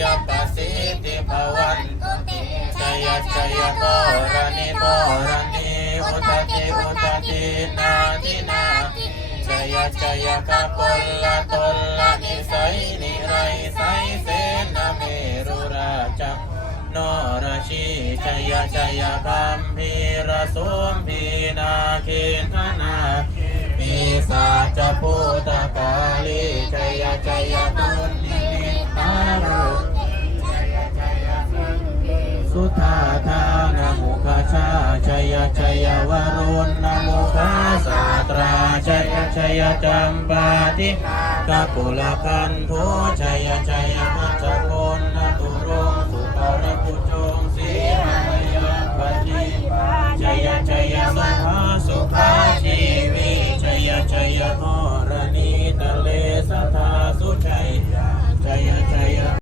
ยประสิทธิภวันตุเตชัยชัยโตระนิโตระนิอุตติอุตตินาทินาทิชัยชัยกะปุลละตุลละนิสัยนิไรไสเสนาเมรุราชนรชีชยชยคัมพีระสุมพีนาคินทนาปี สุธาทานมุขชาชยชยวรุณนมุขสาตราชยชยจัมปาติกาปุลคันโทชยชยมัจจ